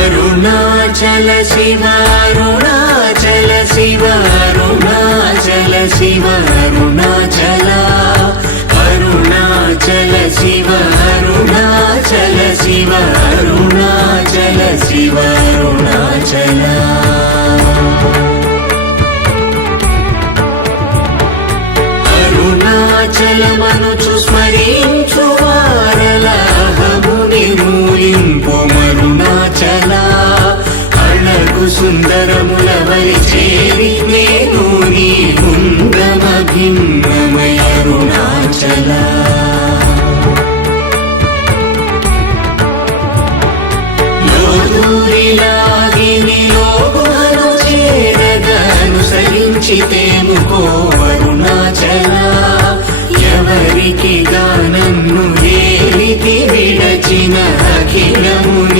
అరుణాచల శివ అరుణాచల శివ అరుణాచల శివ అరుణాచల అరుణాచల శివ అరుణాచల శివ అరుణాచల శివ అరుణాచల అరుణాచలమనుచు స్మరించు వారలాహము నిర్మూలింపు మరుణాచల అళగు సుందరముల వరి చేరి నేను నీ గుండ్రమ భిన్నమయ అరుణాచల లోదూరిలాగి నియోగుహను చేరగా అనుసరించితే